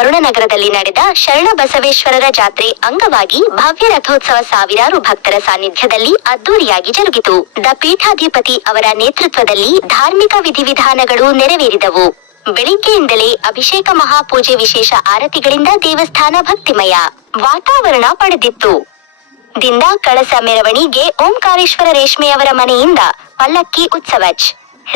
ವರುಣನಗರದಲ್ಲಿ ನಡೆದ ಶರಣಬಸವೇಶ್ವರರ ಜಾತ್ರೆ ಅಂಗವಾಗಿ ಭವ್ಯ ರಥೋತ್ಸವ ಸಾವಿರಾರು ಭಕ್ತರ ಸಾನ್ನಿಧ್ಯದಲ್ಲಿ ಅದ್ದೂರಿಯಾಗಿ ಜರುಗಿತು. ದ ಪೀಠಾಧಿಪತಿ ಅವರ ನೇತೃತ್ವದಲ್ಲಿ ಧಾರ್ಮಿಕ ವಿಧಿವಿಧಾನಗಳು ನೆರವೇರಿದವು. ಬೆಳಿಗ್ಗೆಯಿಂದಲೇ ಅಭಿಷೇಕ ಮಹಾಪೂಜೆ, ವಿಶೇಷ ಆರತಿಗಳಿಂದ ದೇವಸ್ಥಾನ ಭಕ್ತಿಮಯ ವಾತಾವರಣ ಪಡೆದಿತ್ತು. ದಿಂದ ಕಳಸ ಮೆರವಣಿಗೆ ಓಂಕಾರೇಶ್ವರ ರೇಷ್ಮೆಯವರ ಮನೆಯಿಂದ ಪಲ್ಲಕ್ಕಿ ಉತ್ಸವಚ್,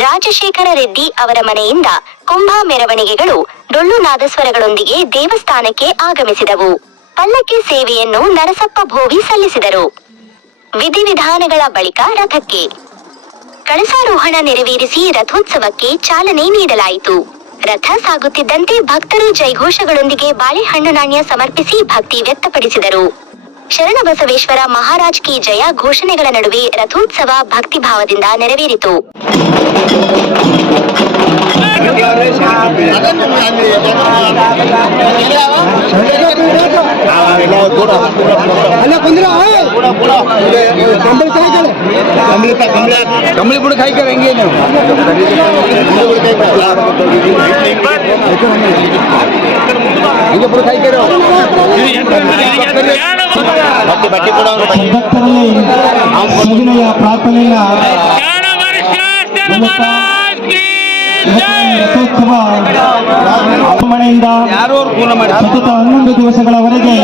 ರಾಜಶೇಖರ ರೆಡ್ಡಿ ಅವರ ಮನೆಯಿಂದ ಕುಂಭ ಮೆರವಣಿಗೆಗಳು ಡೊಳ್ಳು ನಾದಸ್ವರಗಳೊಂದಿಗೆ ದೇವಸ್ಥಾನಕ್ಕೆ ಆಗಮಿಸಿದವು. ಪಲ್ಲಕ್ಕಿ ಸೇವೆಯನ್ನು ನರಸಪ್ಪ ಭೋವಿ ಸಲ್ಲಿಸಿದರು. ವಿಧಿವಿಧಾನಗಳ ಬಳಿಕ ರಥಕ್ಕೆ ಕಳಸಾರೋಹಣ ನೆರವೇರಿಸಿ ರಥೋತ್ಸವಕ್ಕೆ ಚಾಲನೆ ನೀಡಲಾಯಿತು. ರಥ ಸಾಗುತ್ತಿದ್ದಂತೆ ಭಕ್ತರು ಜೈಘೋಷಗಳೊಂದಿಗೆ ಬಾಳೆಹಣ್ಣು ನಾಣ್ಯ ಸಮರ್ಪಿಸಿ ಭಕ್ತಿ ವ್ಯಕ್ತಪಡಿಸಿದರು. ಶರಣಬಸವೇಶ್ವರ ಮಹಾರಾಜ್ ಕಿ ಜಯ ಘೋಷಣೆಗಳ ನಡುವೆ ರಥೋತ್ಸವ ಭಕ್ತಿಭಾವದಿಂದ ನೆರವೇರಿತು. ಪ್ರಾರ್ಥನೆಯ ರಥೋತ್ಸವ ಮನೆಯಿಂದ ಸತತ 11 ದಿವಸಗಳವರೆಗೆ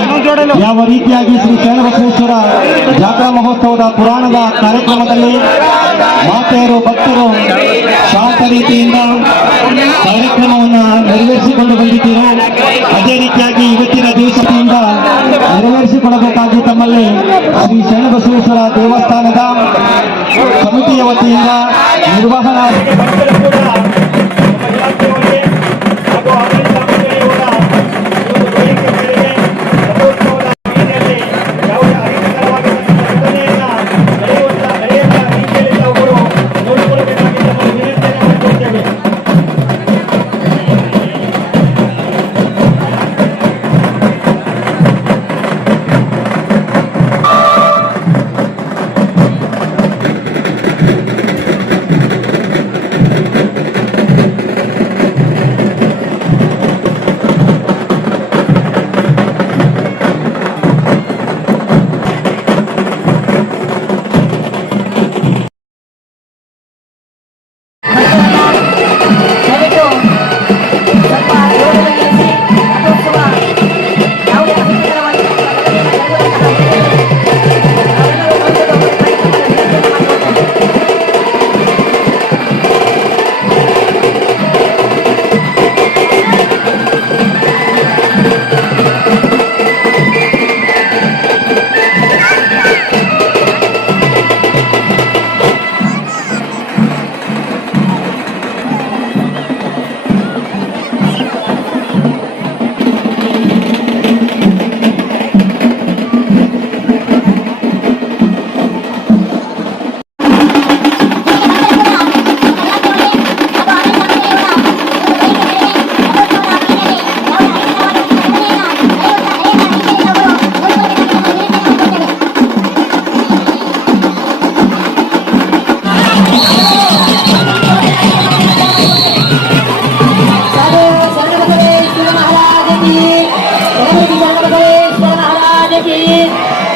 ಯಾವ ರೀತಿಯಾಗಿ ಶ್ರೀ ಶರಣಬಸವೇಶ್ವರ ಜಾತ್ರಾ ಮಹೋತ್ಸವದ ಪುರಾಣದ ಕಾರ್ಯಕ್ರಮದಲ್ಲಿ ಮಾತೆಯರು ಭಕ್ತರು ಶಾಂತ ರೀತಿಯಿಂದ ಕಾರ್ಯಕ್ರಮವನ್ನು ನೆರವೇರಿಸಿಕೊಂಡು ಬಂದಿದ್ದೀರೋ ಅದೇ ರೀತಿಯಾಗಿ ಇವತ್ತಿನ ದಿವಸದಿಂದ ನೆರವೇರಿಸಿಕೊಳ್ಳಬೇಕಾಗಿ ತಮ್ಮಲ್ಲಿ ಶ್ರೀ ಶರಣಬಸವೇಶ್ವರ ದೇವಸ್ಥಾನದ ಸಮಿತಿಯ ವತಿಯಿಂದ ನಿರ್ವಹಣಾ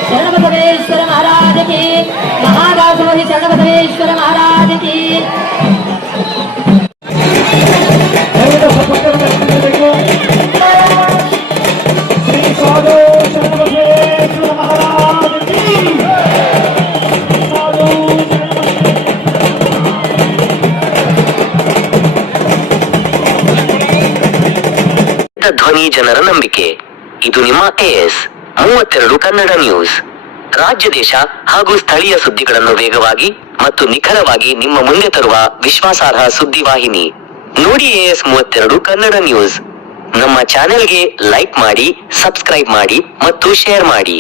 शरणबसवेश्वर महाराज की, महादासोहि शरणबसवेश्वर महाराज की। ಧ್ವನಿ ಜನರ ನಂಬಿಕೆ. ಇದು ನಿಮ್ಮ AS 32 ಕನ್ನಡ ನ್ಯೂಸ್. ರಾಜ್ಯ, ದೇಶ ಹಾಗೂ ಸ್ಥಳೀಯ ಸುದ್ದಿಗಳನ್ನು ವೇಗವಾಗಿ ಮತ್ತು ನಿಖರವಾಗಿ ನಿಮ್ಮ ಮುಂದೆ ತರುವ ವಿಶ್ವಾಸಾರ್ಹ ಸುದ್ದಿವಾಹಿನಿ. ನೋಡಿ AS 32 ಕನ್ನಡ ನ್ಯೂಸ್. ನಮ್ಮ ಚಾನೆಲ್ಗೆ ಲೈಕ್ ಮಾಡಿ, ಸಬ್ಸ್ಕ್ರೈಬ್ ಮಾಡಿ ಮತ್ತು ಶೇರ್ ಮಾಡಿ.